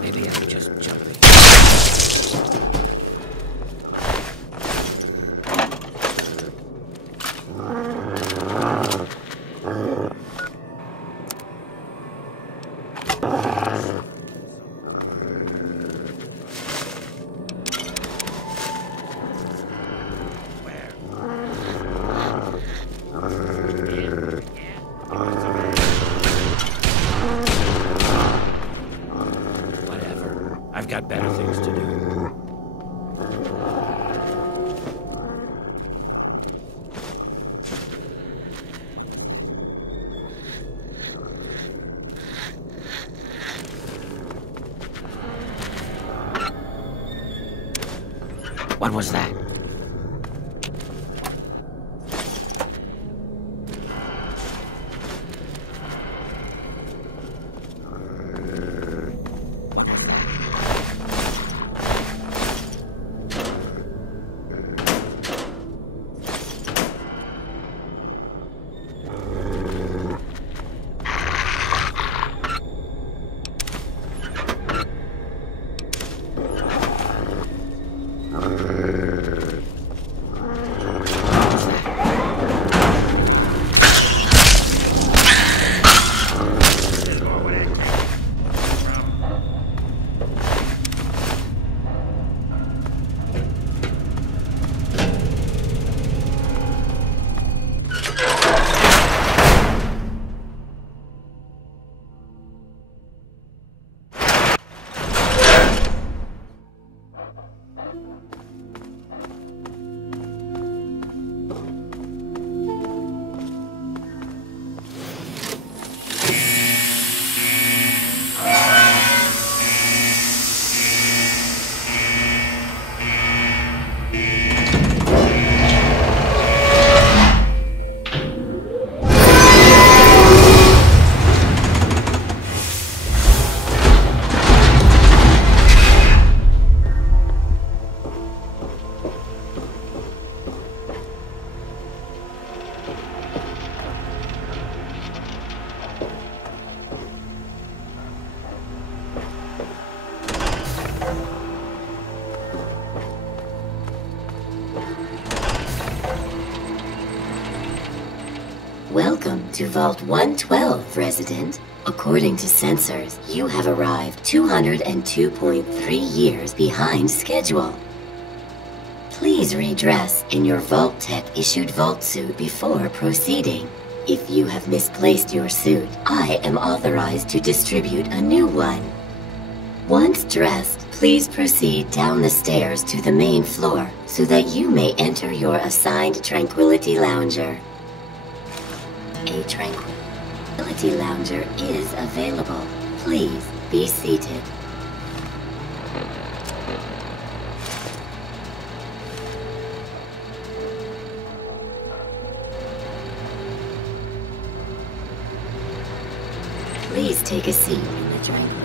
Maybe I'm just jumping. I've got better things to do. What was that? Welcome to Vault 112, resident. According to sensors, you have arrived 202.3 years behind schedule. Please redress in your Vault-Tec issued vault suit before proceeding. If you have misplaced your suit, I am authorized to distribute a new one. Once dressed, please proceed down the stairs to the main floor so that you may enter your assigned Tranquility Lounger. A Tranquility Lounger is available. Please be seated. Please take a seat in the Tranquility.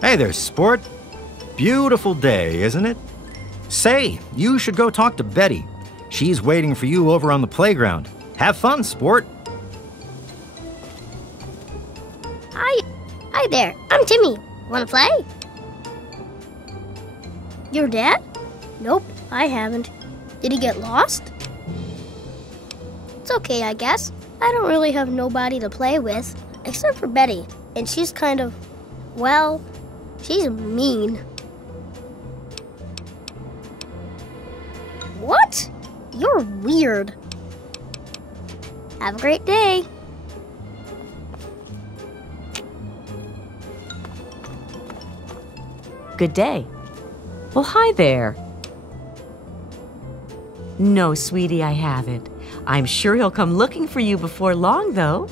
Hey there, sport. Beautiful day, isn't it? Say, you should go talk to Betty. She's waiting for you over on the playground. Have fun, sport. Hi there. I'm Timmy. Wanna play? Your dad? Nope, I haven't. Did he get lost? It's okay, I guess. I don't really have nobody to play with, except for Betty. And she's kind of, well, she's mean. What? You're weird. Have a great day. Good day. Well, hi there. No, sweetie, I haven't. I'm sure he'll come looking for you before long, though.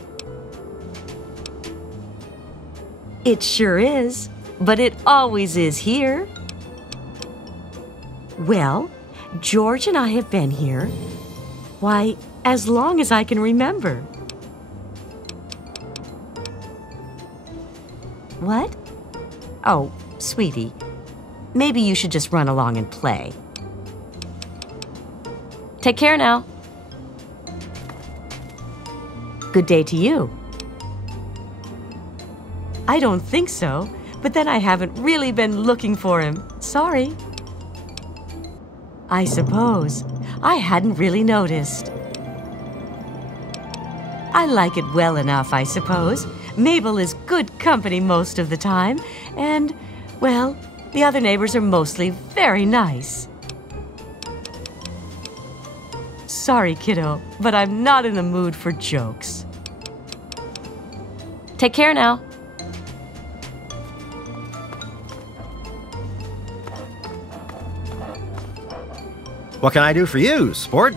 It sure is, but it always is here. Well, George and I have been here, why, as long as I can remember. What? Oh, sweetie, maybe you should just run along and play. Take care now. Good day to you. I don't think so, but then I haven't really been looking for him. Sorry. I suppose. I hadn't really noticed. I like it well enough, I suppose. Mabel is good company most of the time, and, well, the other neighbors are mostly very nice. Sorry, kiddo, but I'm not in the mood for jokes. Take care now. What can I do for you, sport?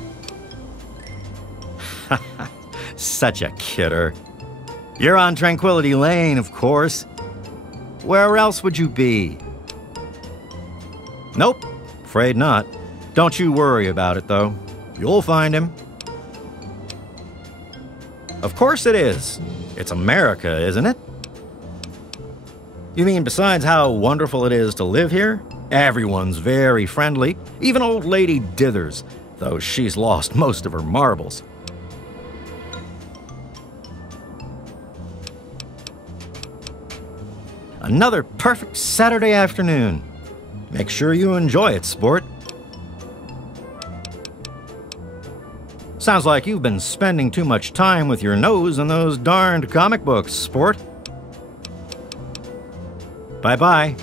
Such a kidder. You're on Tranquility Lane, of course. Where else would you be? Nope, afraid not. Don't you worry about it, though. You'll find him. Of course it is. It's America, isn't it? You mean besides how wonderful it is to live here? Everyone's very friendly, even old lady Dithers, though she's lost most of her marbles. Another perfect Saturday afternoon. Make sure you enjoy it, sport. Sounds like you've been spending too much time with your nose in those darned comic books, sport. Bye-bye.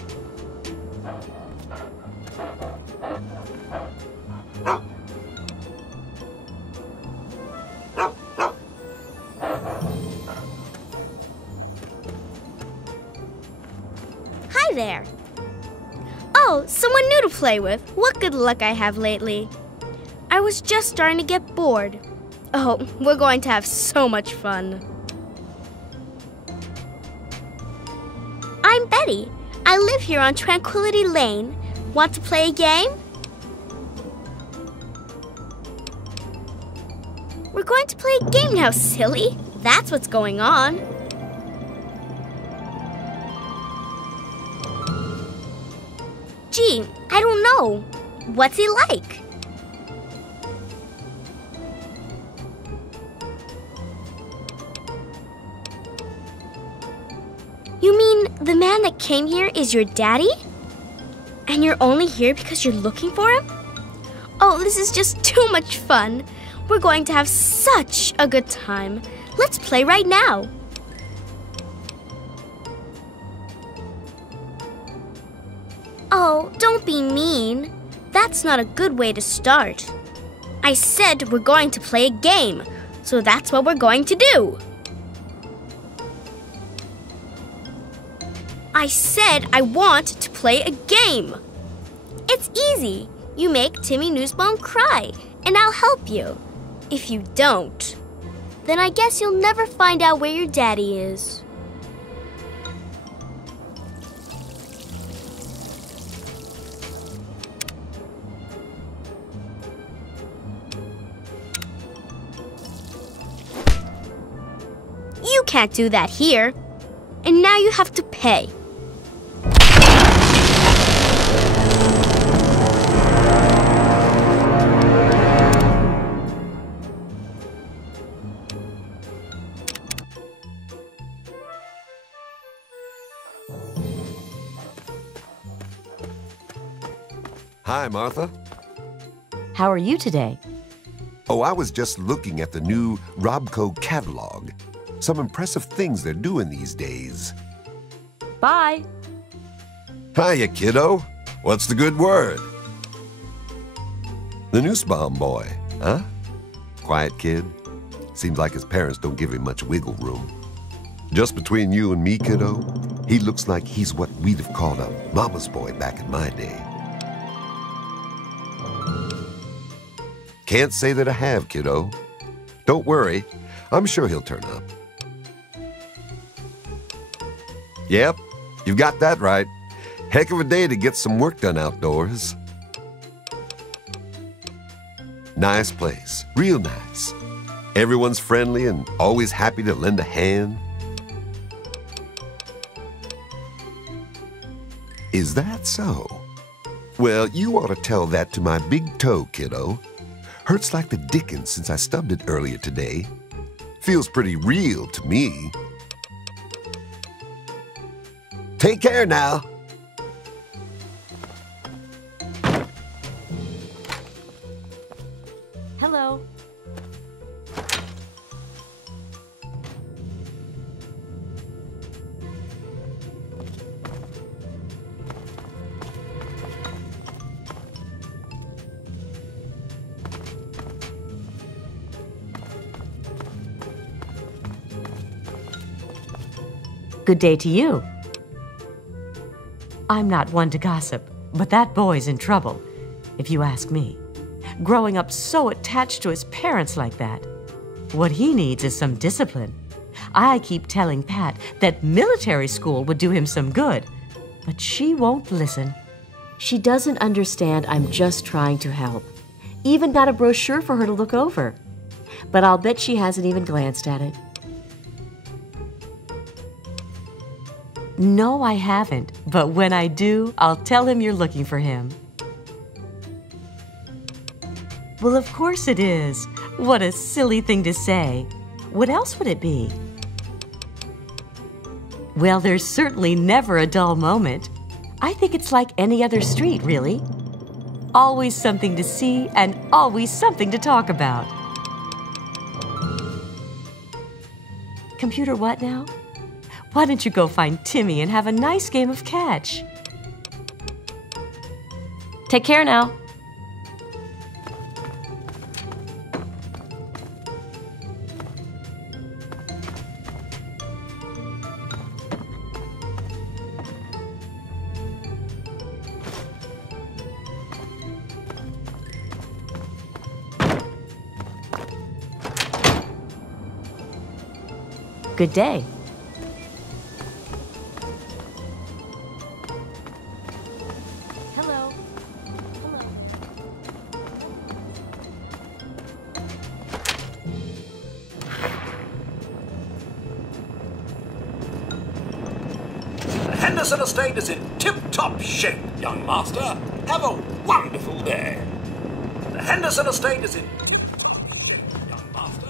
Hi there. Oh, someone new to play with. What good luck I have lately. I was just starting to get bored. Oh, we're going to have so much fun. I'm Betty. I live here on Tranquility Lane. Want to play a game? We're going to play a game now, silly. That's what's going on. Gee, I don't know. What's he like? You mean the man that came here is your daddy? And you're only here because you're looking for him? Oh, this is just too much fun. We're going to have such a good time. Let's play right now. Oh, don't be mean. That's not a good way to start. I said we're going to play a game, so that's what we're going to do. I said I want to play a game. It's easy. You make Timmy Newsbone cry, and I'll help you. If you don't, then I guess you'll never find out where your daddy is. can't do that here. And now you have to pay. Hi, Martha. How are you today? Oh, I was just looking at the new Robco catalog. Some impressive things they're doing these days. Bye. Hiya, kiddo. What's the good word? The Nussbaum boy, huh? Quiet kid. Seems like his parents don't give him much wiggle room. Just between you and me, kiddo, he looks like he's what we'd have called a mama's boy back in my day. Can't say that I have, kiddo. Don't worry, I'm sure he'll turn up. Yep, you've got that right. Heck of a day to get some work done outdoors. Nice place, real nice. Everyone's friendly and always happy to lend a hand. Is that so? Well, you ought to tell that to my big toe, kiddo. Hurts like the dickens since I stubbed it earlier today. Feels pretty real to me. Take care now. Hello. Good day to you. I'm not one to gossip, but that boy's in trouble, if you ask me. Growing up so attached to his parents like that. What he needs is some discipline. I keep telling Pat that military school would do him some good, but she won't listen. She doesn't understand I'm just trying to help. Even got a brochure for her to look over. But I'll bet she hasn't even glanced at it. No, I haven't, but when I do, I'll tell him you're looking for him. Well, of course it is. What a silly thing to say. What else would it be? Well, there's certainly never a dull moment. I think it's like any other street, really. Always something to see and always something to talk about. Computer what now? Why don't you go find Timmy and have a nice game of catch? Take care now. Good day. Hello. The Henderson estate is in tip-top shape, young master. Have a wonderful day. The Henderson estate is in tip-top shape, young master.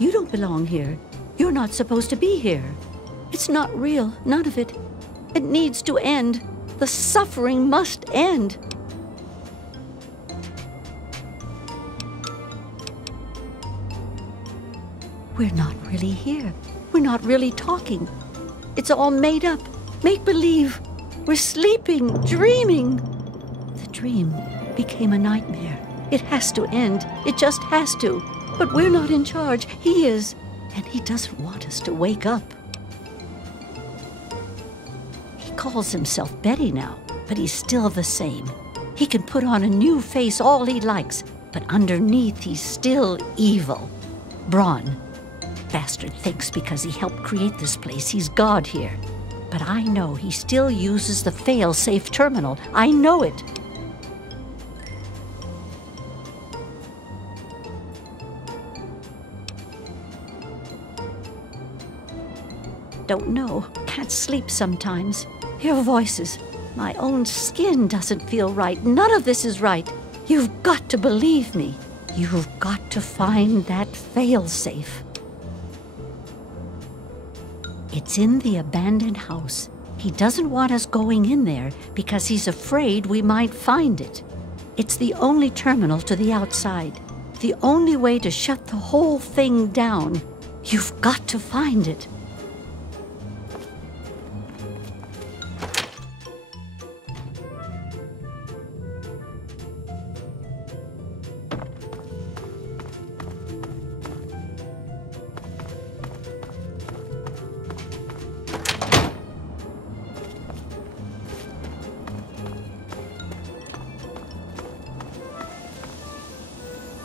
You don't belong here. You're not supposed to be here. It's not real, none of it. It needs to end. The suffering must end. We're not really here. We're not really talking. It's all made up. Make-believe. We're sleeping, dreaming. The dream became a nightmare. It has to end. It just has to. But we're not in charge. He is. And he doesn't want us to wake up. He calls himself Betty now, but he's still the same. He can put on a new face all he likes, but underneath he's still evil. Braun. Bastard thinks because he helped create this place, he's God here. But I know he still uses the fail-safe terminal. I know it. Don't know. Can't sleep sometimes. Hear voices. My own skin doesn't feel right. None of this is right. You've got to believe me. You've got to find that fail-safe. It's in the abandoned house. He doesn't want us going in there because he's afraid we might find it. It's the only terminal to the outside. The only way to shut the whole thing down. You've got to find it.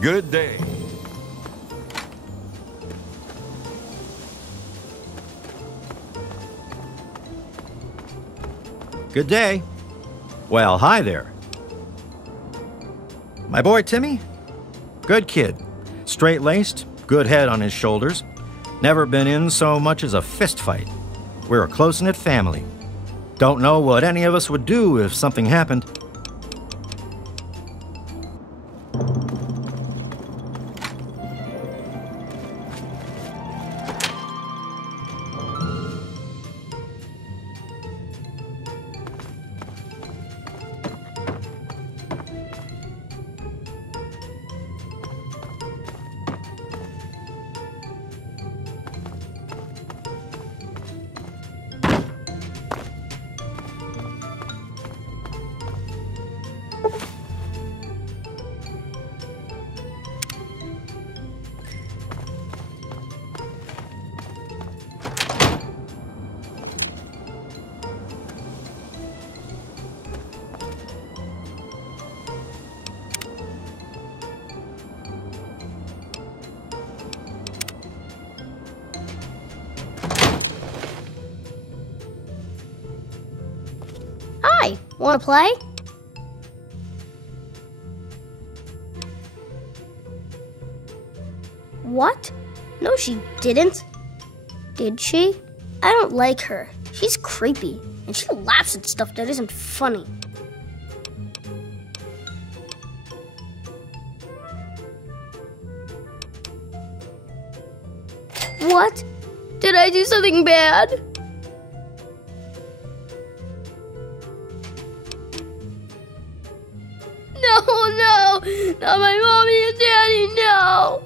Good day. Good day. Well, hi there. My boy Timmy? Good kid. Straight-laced, good head on his shoulders. Never been in so much as a fist fight. We're a close-knit family. Don't know what any of us would do if something happened. Hi, wanna play? What? No, she didn't. Did she? I don't like her. She's creepy, and she laughs at stuff that isn't funny. What? Did I do something bad? No, not my mommy and daddy, no.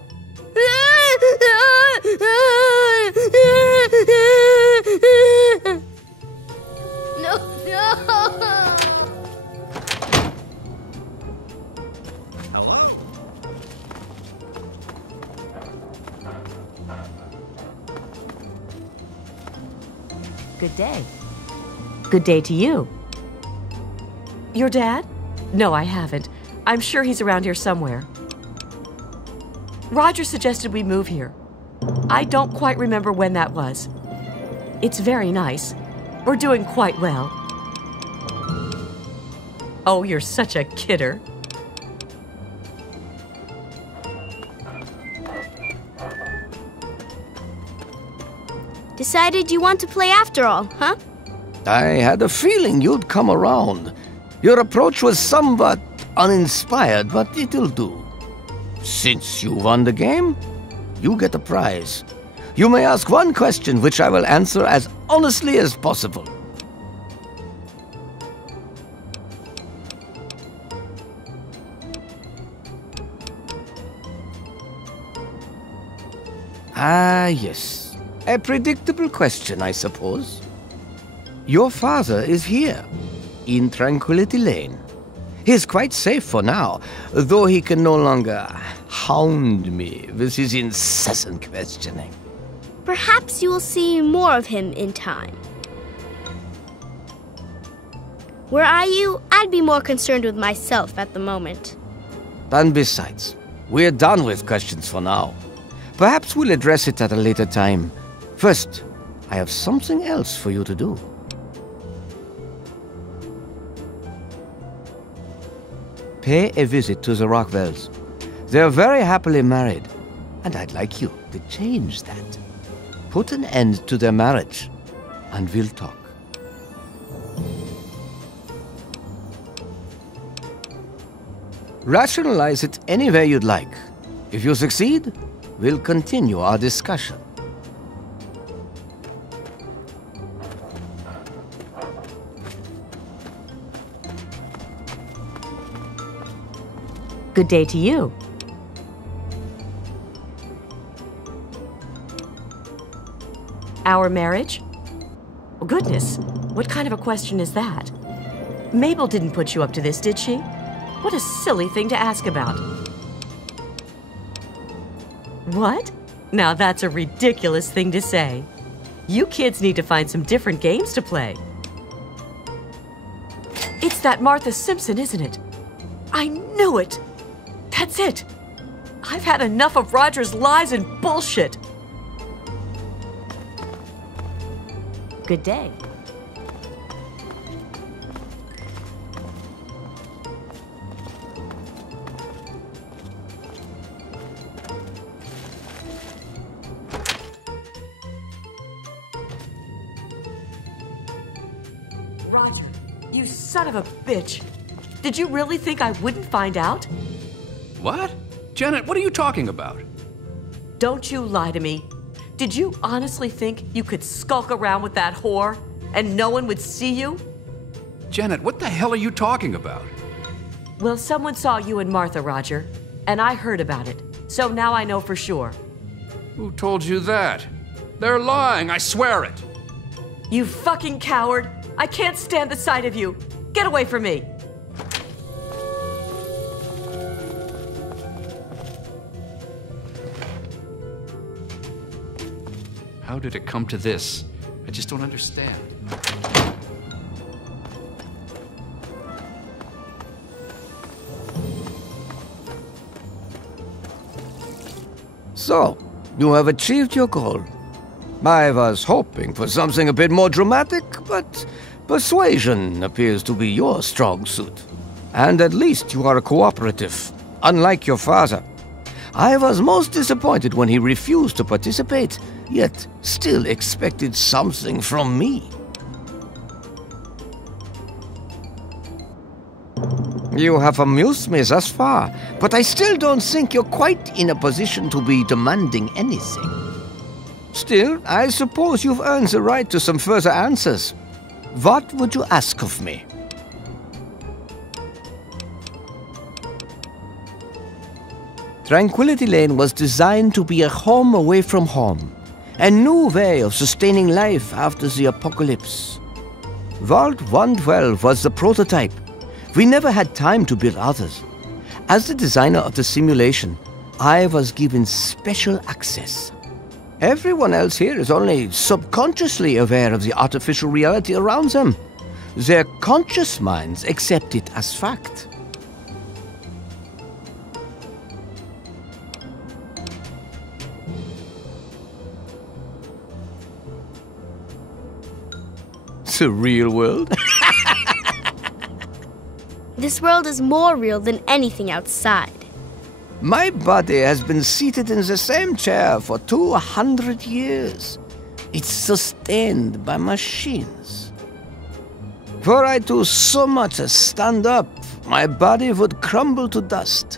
No. Hello? Good day. Good day to you. Your dad? No, I haven't. I'm sure he's around here somewhere. Roger suggested we move here. I don't quite remember when that was. It's very nice. We're doing quite well. Oh, you're such a kidder. Decided you want to play after all, huh? I had a feeling you'd come around. Your approach was somewhat uninspired, but it'll do. Since you won the game, you get a prize. You may ask one question, which I will answer as honestly as possible. Ah, yes. A predictable question, I suppose. Your father is here, in Tranquility Lane. He is quite safe for now, though he can no longer hound me with his incessant questioning. Perhaps you will see more of him in time. Were I you, I'd be more concerned with myself at the moment. And besides, we're done with questions for now. Perhaps we'll address it at a later time. First, I have something else for you to do. Pay a visit to the Rockwells. They're very happily married, and I'd like you to change that. Put an end to their marriage, and we'll talk. Rationalize it any way you'd like. If you succeed, we'll continue our discussion. Good day to you. Our marriage? Oh, goodness, what kind of a question is that? Mabel didn't put you up to this, did she? What a silly thing to ask about. What? Now that's a ridiculous thing to say. You kids need to find some different games to play. It's that Martha Simpson, isn't it? I knew it! That's it! I've had enough of Roger's lies and bullshit. Good day. Roger, you son of a bitch. Did you really think I wouldn't find out? What? Janet, what are you talking about? Don't you lie to me. Did you honestly think you could skulk around with that whore and no one would see you? Janet, what the hell are you talking about? Well, someone saw you and Martha, Roger, and I heard about it. So now I know for sure. Who told you that? They're lying, I swear it. You fucking coward! I can't stand the sight of you. Get away from me. How did it come to this? I just don't understand. So, you have achieved your goal. I was hoping for something a bit more dramatic, but persuasion appears to be your strong suit. And at least you are cooperative, unlike your father. I was most disappointed when he refused to participate, yet still expected something from me. You have amused me thus far, but I still don't think you're quite in a position to be demanding anything. Still, I suppose you've earned the right to some further answers. What would you ask of me? Tranquility Lane was designed to be a home away from home, a new way of sustaining life after the apocalypse. Vault 112 was the prototype. We never had time to build others. As the designer of the simulation, I was given special access. Everyone else here is only subconsciously aware of the artificial reality around them. Their conscious minds accept it as fact. The real world? This world is more real than anything outside. My body has been seated in the same chair for 200 years. It's sustained by machines. Were I to so much as stand up, my body would crumble to dust.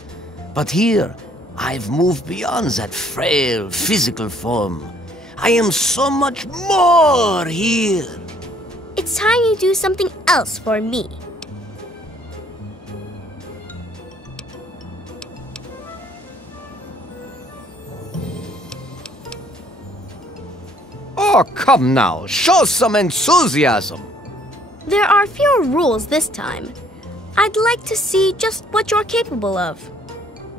But here, I've moved beyond that frail physical form. I am so much more here. It's time you do something else for me. Oh, come now, show some enthusiasm. There are fewer rules this time. I'd like to see just what you're capable of.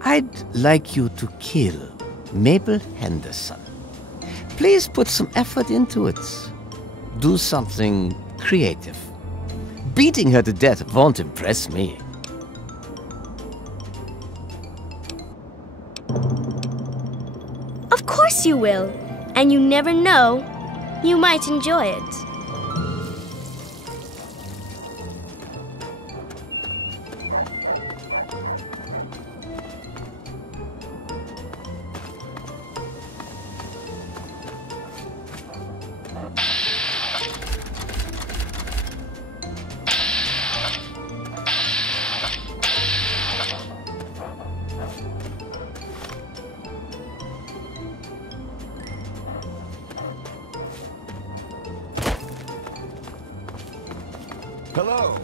I'd like you to kill Mabel Henderson. Please put some effort into it. Do something creative. Beating her to death won't impress me. Of course you will. And you never know, you might enjoy it. Hello.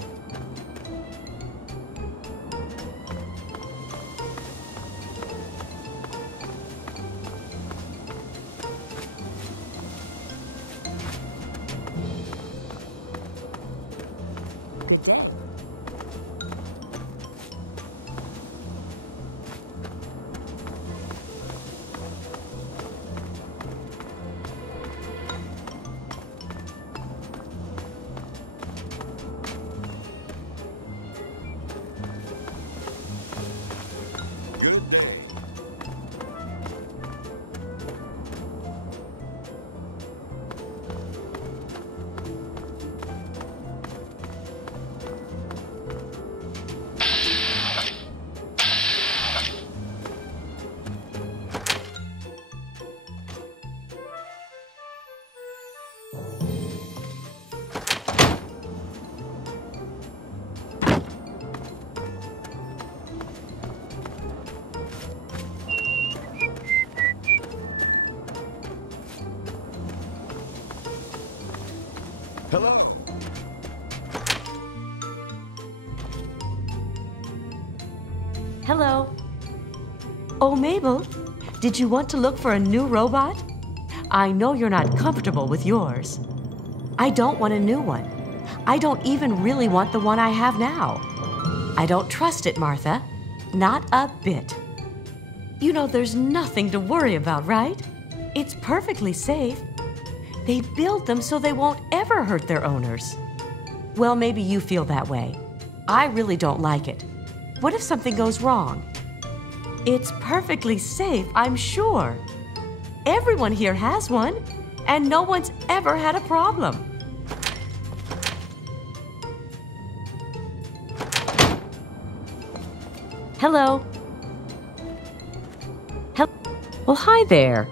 Hello? Hello. Oh, Mabel, did you want to look for a new robot? I know you're not comfortable with yours. I don't want a new one. I don't even really want the one I have now. I don't trust it, Martha. Not a bit. You know, there's nothing to worry about, right? It's perfectly safe. They build them so they won't ever hurt their owners. Well, maybe you feel that way. I really don't like it. What if something goes wrong? It's perfectly safe, I'm sure. Everyone here has one, and no one's ever had a problem. Hello. Well, hi there.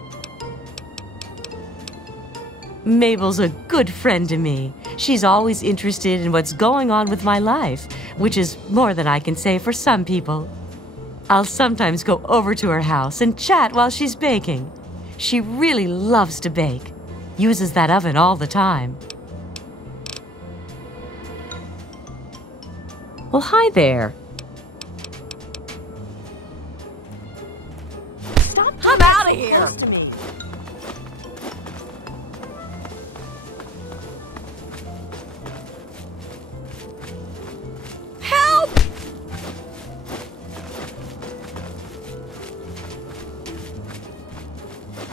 Mabel's a good friend to me. She's always interested in what's going on with my life, which is more than I can say for some people. I'll sometimes go over to her house and chat while she's baking. She really loves to bake, uses that oven all the time. Well, hi there. Stop! I'm out of here! Close to me.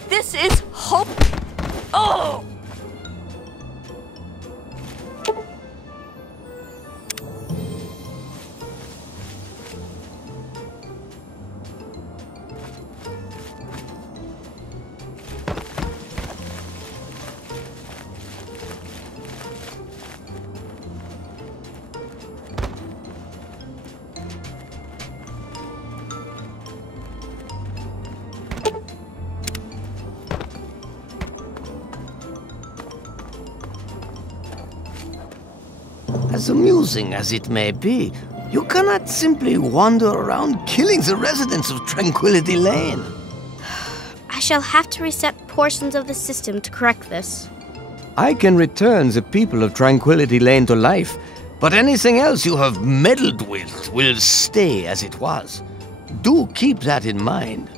This is hope. Oh! As amusing as it may be, you cannot simply wander around killing the residents of Tranquility Lane. I shall have to reset portions of the system to correct this. I can return the people of Tranquility Lane to life, but anything else you have meddled with will stay as it was. Do keep that in mind.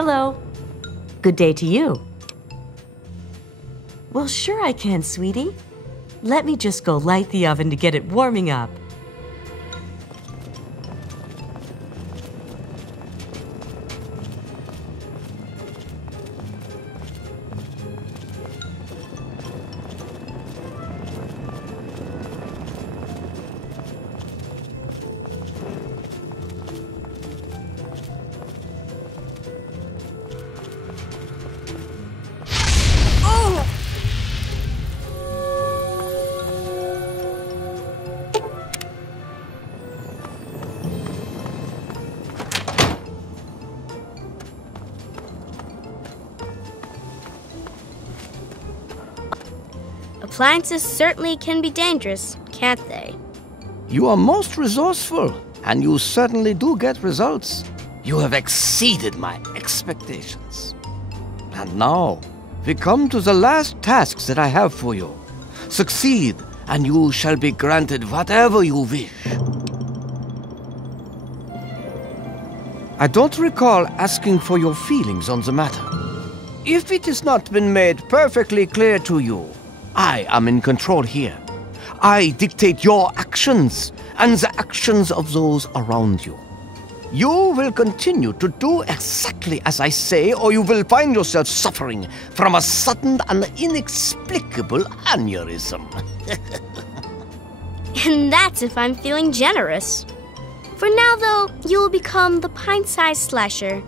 Hello. Good day to you. Well, sure I can, sweetie. Let me just go light the oven to get it warming up. Appliances certainly can be dangerous, can't they? You are most resourceful, and you certainly do get results. You have exceeded my expectations. And now, we come to the last tasks that I have for you. Succeed, and you shall be granted whatever you wish. I don't recall asking for your feelings on the matter. If it has not been made perfectly clear to you, I am in control here. I dictate your actions and the actions of those around you. You will continue to do exactly as I say, or you will find yourself suffering from a sudden and inexplicable aneurysm. And that's if I'm feeling generous. For now, though, you will become the pint-sized slasher.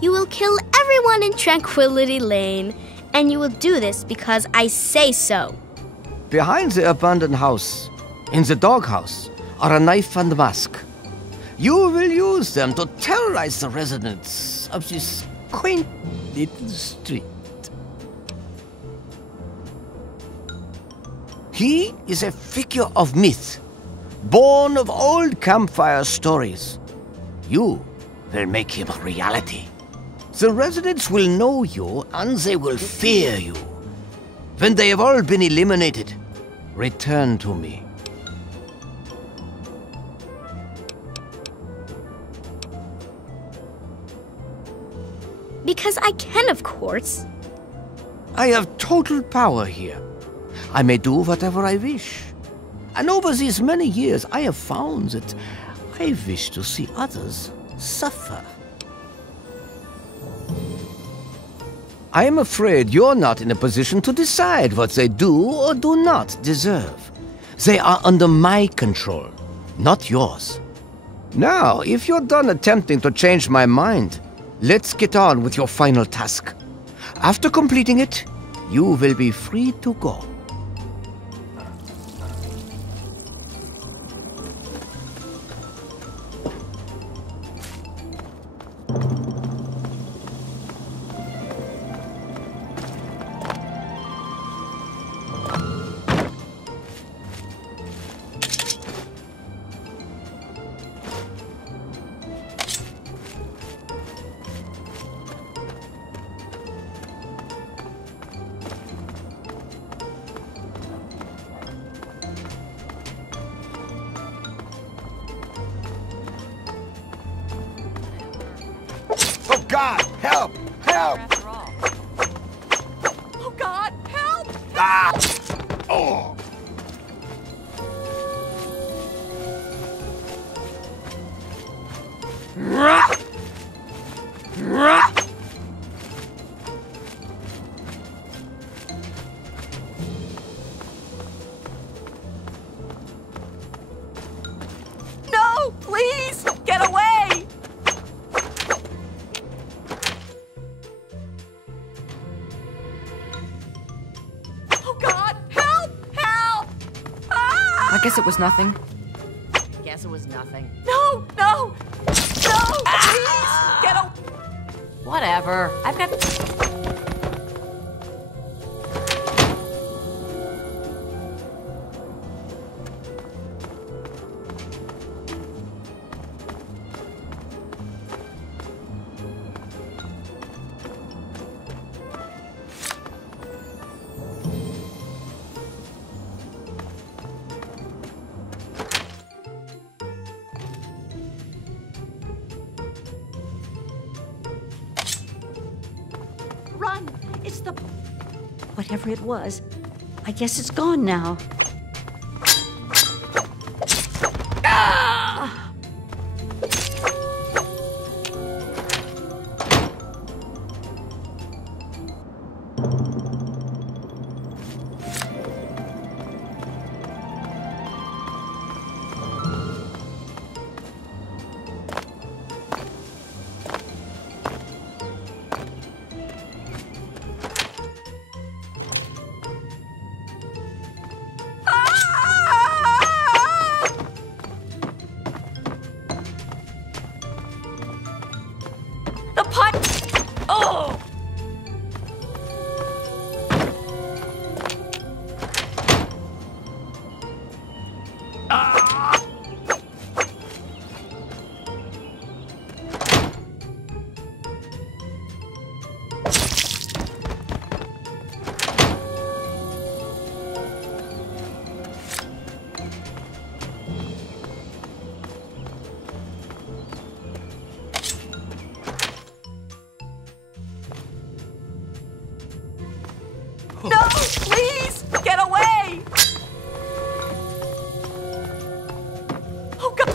You will kill everyone in Tranquility Lane, and you will do this because I say so. Behind the abandoned house, in the doghouse, are a knife and mask. You will use them to terrorize the residents of this quaint little street. He is a figure of myth, born of old campfire stories. You will make him a reality. The residents will know you and they will fear you. When they have all been eliminated, return to me. Because I can, of course. I have total power here. I may do whatever I wish. And over these many years, I have found that I wish to see others suffer. I am afraid you're not in a position to decide what they do or do not deserve. They are under my control, not yours. Now, if you're done attempting to change my mind, let's get on with your final task. After completing it, you will be free to go. God, help! Help! Oh, God, help! Ah! Oh! No, please, get away! I guess it was nothing. Guess it was nothing. No, no, no! Please, get away! Whatever. I've got. Whatever it was, I guess it's gone now. Ah! The pot! Oh! No, please, get away! Oh, God.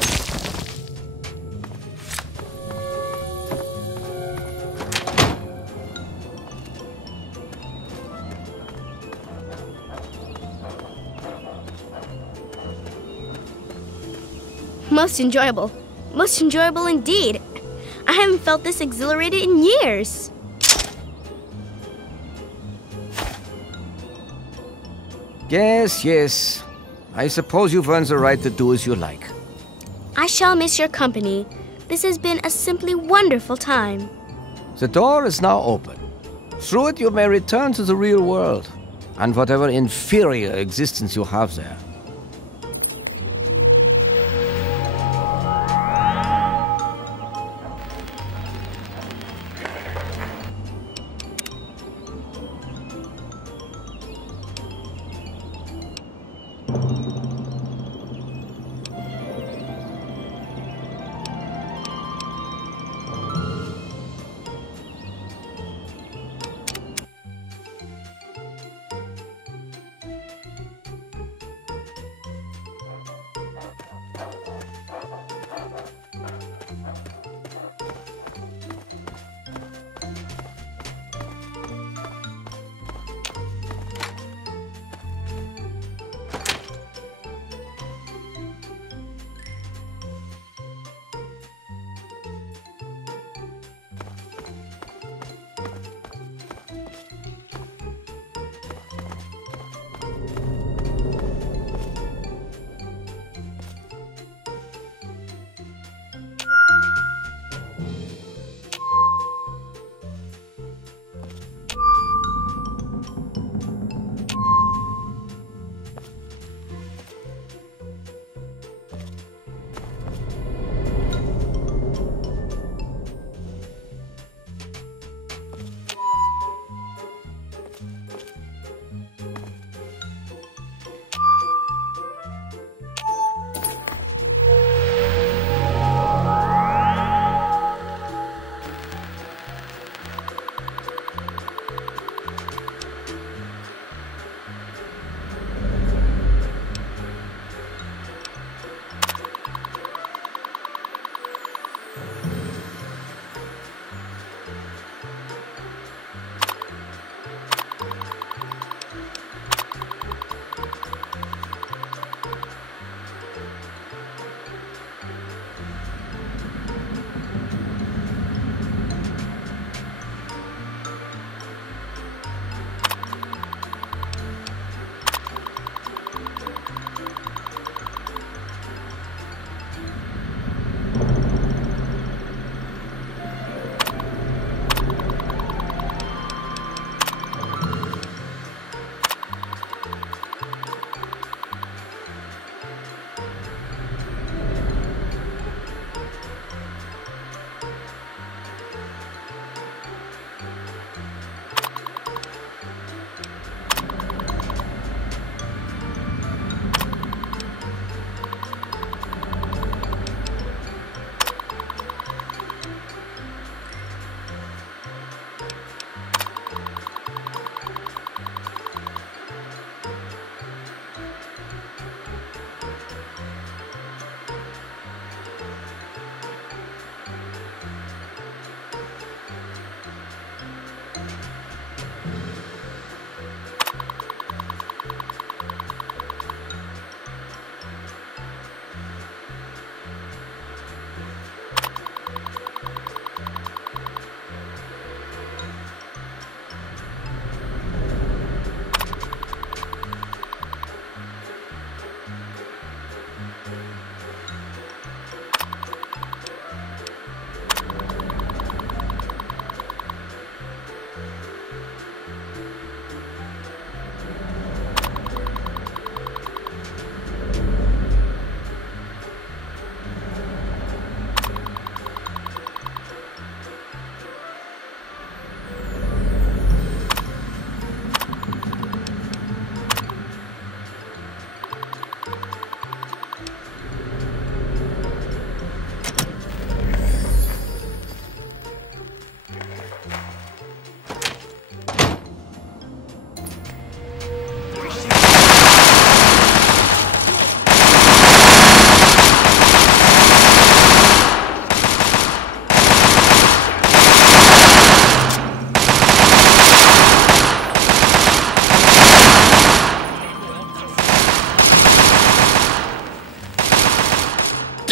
Most enjoyable indeed. I haven't felt this exhilarated in years. Yes. I suppose you've earned the right to do as you like. I shall miss your company. This has been a simply wonderful time. The door is now open. Through it you may return to the real world, and whatever inferior existence you have there.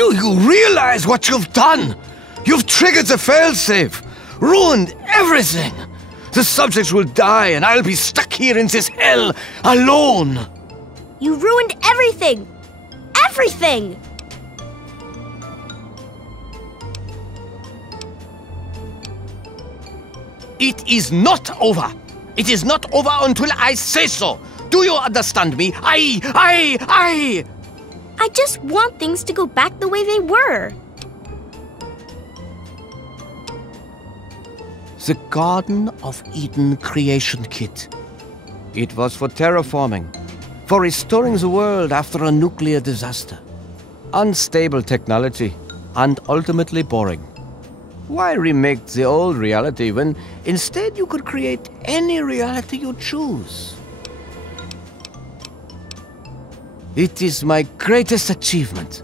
Do you realize what you've done? You've triggered the failsafe, ruined everything. The subjects will die and I'll be stuck here in this hell alone. You ruined everything! Everything! It is not over. It is not over until I say so. Do you understand me? I just want things to go back the way they were. The Garden of Eden creation kit. It was for terraforming, for restoring the world after a nuclear disaster. Unstable technology, and ultimately boring. Why remake the old reality when instead you could create any reality you choose? It is my greatest achievement.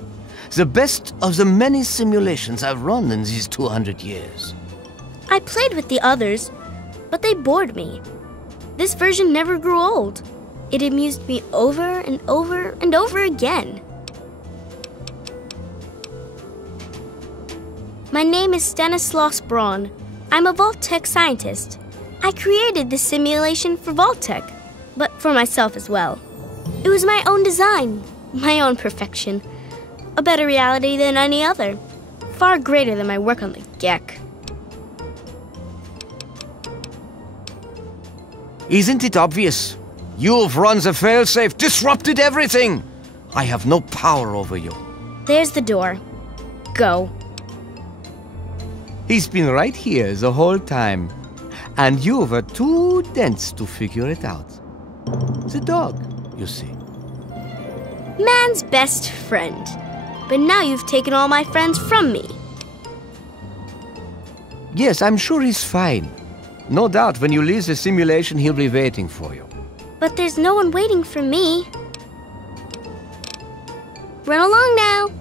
The best of the many simulations I've run in these 200 years. I played with the others, but they bored me. This version never grew old. It amused me over and over and over again. My name is Stanislaus Braun. I'm a Vault-Tec scientist. I created this simulation for Vault-Tec, but for myself as well. It was my own design, my own perfection. A better reality than any other. Far greater than my work on the Gek. Isn't it obvious? You've run the failsafe, disrupted everything. I have no power over you. There's the door. Go. He's been right here the whole time. And you were too dense to figure it out. The dog, you see. Man's best friend. But now you've taken all my friends from me. Yes, I'm sure he's fine. No doubt when you leave the simulation, he'll be waiting for you. But there's no one waiting for me. Run along now.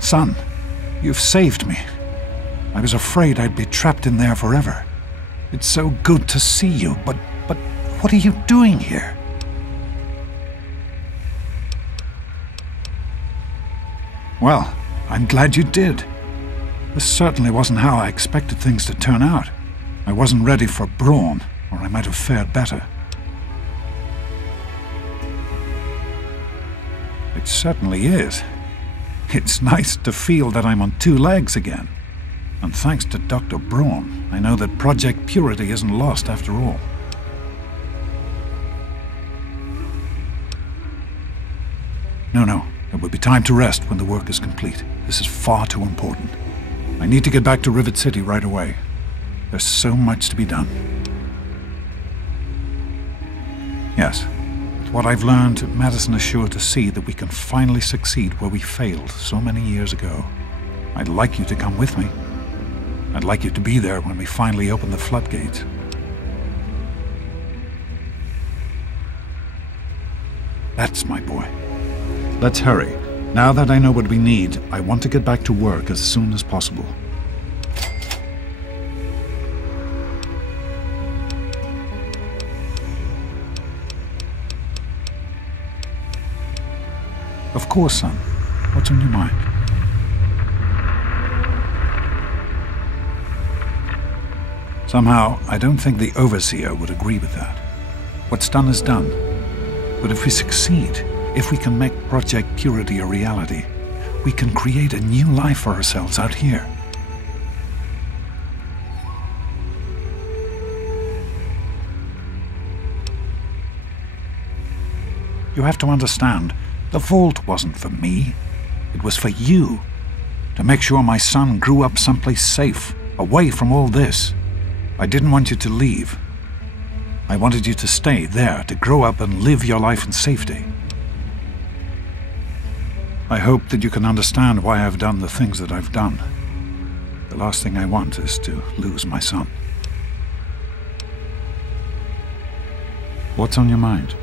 Son, you've saved me. I was afraid I'd be trapped in there forever. It's so good to see you, but what are you doing here? Well, I'm glad you did. This certainly wasn't how I expected things to turn out. I wasn't ready for Braun, or I might have fared better. It certainly is. It's nice to feel that I'm on two legs again. And thanks to Dr. Braun, I know that Project Purity isn't lost after all. No, it will be time to rest when the work is complete. This is far too important. I need to get back to Rivet City right away. There's so much to be done. Yes. What I've learned, Madison is sure to see that we can finally succeed where we failed so many years ago. I'd like you to come with me. I'd like you to be there when we finally open the floodgates. That's my boy. Let's hurry. Now that I know what we need, I want to get back to work as soon as possible. Of course, son. What's on your mind? Somehow, I don't think the Overseer would agree with that. What's done is done. But if we succeed, if we can make Project Purity a reality, we can create a new life for ourselves out here. You have to understand, the Vault wasn't for me. It was for you. To make sure my son grew up someplace safe, away from all this. I didn't want you to leave. I wanted you to stay there, to grow up and live your life in safety. I hope that you can understand why I've done the things that I've done. The last thing I want is to lose my son. What's on your mind?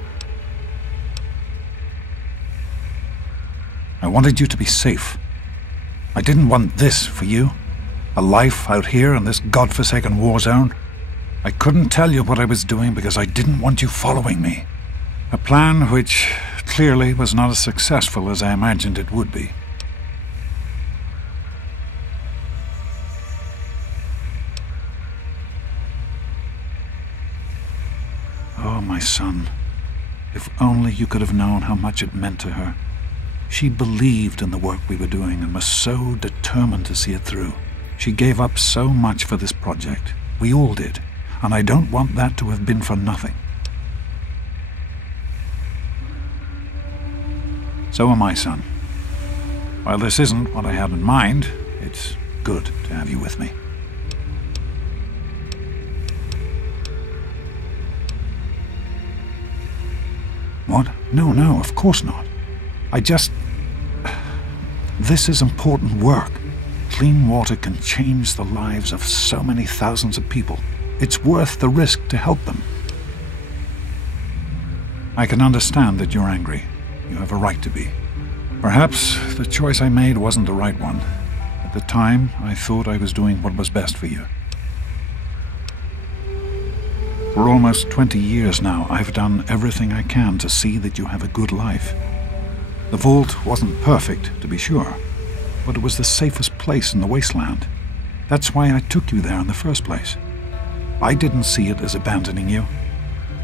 I wanted you to be safe. I didn't want this for you. A life out here in this godforsaken war zone. I couldn't tell you what I was doing because I didn't want you following me. A plan which clearly was not as successful as I imagined it would be. Oh, my son. If only you could have known how much it meant to her. She believed in the work we were doing and was so determined to see it through. She gave up so much for this project. We all did. And I don't want that to have been for nothing. So am I, son. While this isn't what I had in mind, it's good to have you with me. What? No, of course not. This is important work. Clean water can change the lives of so many thousands of people. It's worth the risk to help them. I can understand that you're angry. You have a right to be. Perhaps the choice I made wasn't the right one. At the time, I thought I was doing what was best for you. For almost 20 years now, I've done everything I can to see that you have a good life. The vault wasn't perfect, to be sure, but it was the safest place in the wasteland. That's why I took you there in the first place. I didn't see it as abandoning you.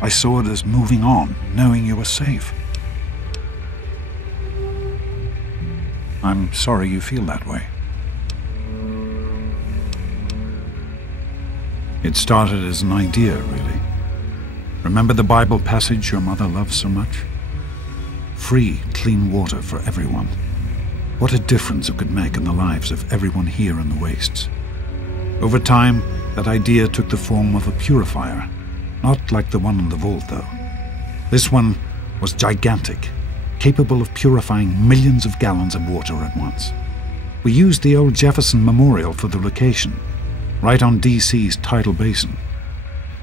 I saw it as moving on, knowing you were safe. I'm sorry you feel that way. It started as an idea, really. Remember the Bible passage your mother loves so much? Free, clean water for everyone. What a difference it could make in the lives of everyone here in the wastes. Over time, that idea took the form of a purifier. Not like the one in the vault, though. This one was gigantic, capable of purifying millions of gallons of water at once. We used the old Jefferson Memorial for the location, right on DC's tidal basin.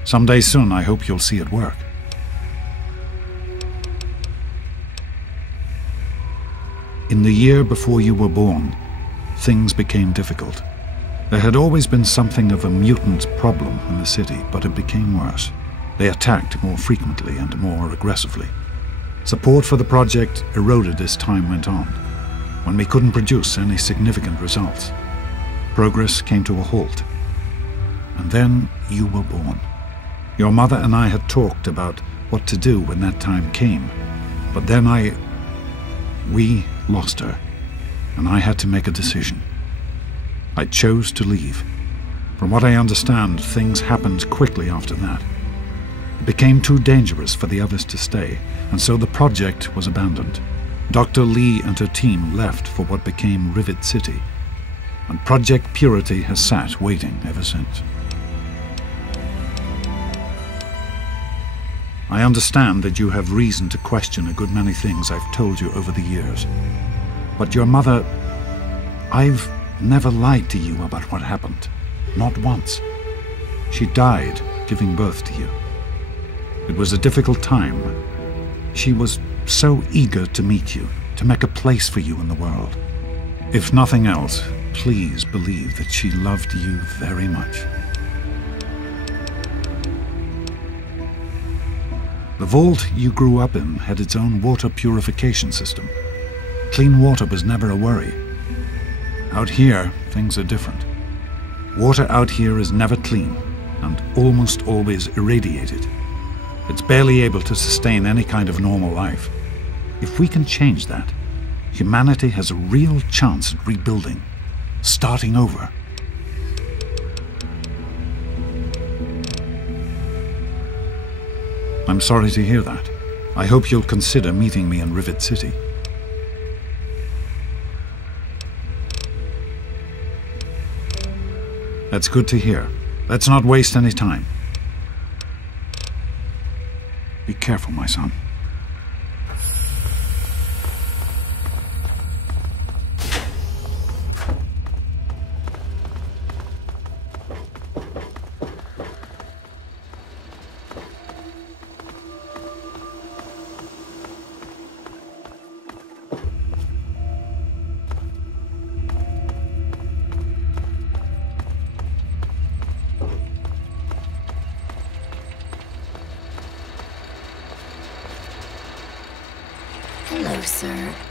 Someday soon, I hope you'll see it work. In the year before you were born, things became difficult. There had always been something of a mutant problem in the city, but it became worse. They attacked more frequently and more aggressively. Support for the project eroded as time went on, when we couldn't produce any significant results. Progress came to a halt. And then you were born. Your mother and I had talked about what to do when that time came, but then we lost her, and I had to make a decision. I chose to leave. From what I understand, things happened quickly after that. It became too dangerous for the others to stay, and so the project was abandoned. Dr. Lee and her team left for what became Rivet City, and Project Purity has sat waiting ever since. I understand that you have reason to question a good many things I've told you over the years. But your mother... I've never lied to you about what happened. Not once. She died giving birth to you. It was a difficult time. She was so eager to meet you, to make a place for you in the world. If nothing else, please believe that she loved you very much. The vault you grew up in had its own water purification system. Clean water was never a worry. Out here, things are different. Water out here is never clean, and almost always irradiated. It's barely able to sustain any kind of normal life. If we can change that, humanity has a real chance at rebuilding, starting over. I'm sorry to hear that. I hope you'll consider meeting me in Rivet City. That's good to hear. Let's not waste any time. Be careful, my son. Hello, sir.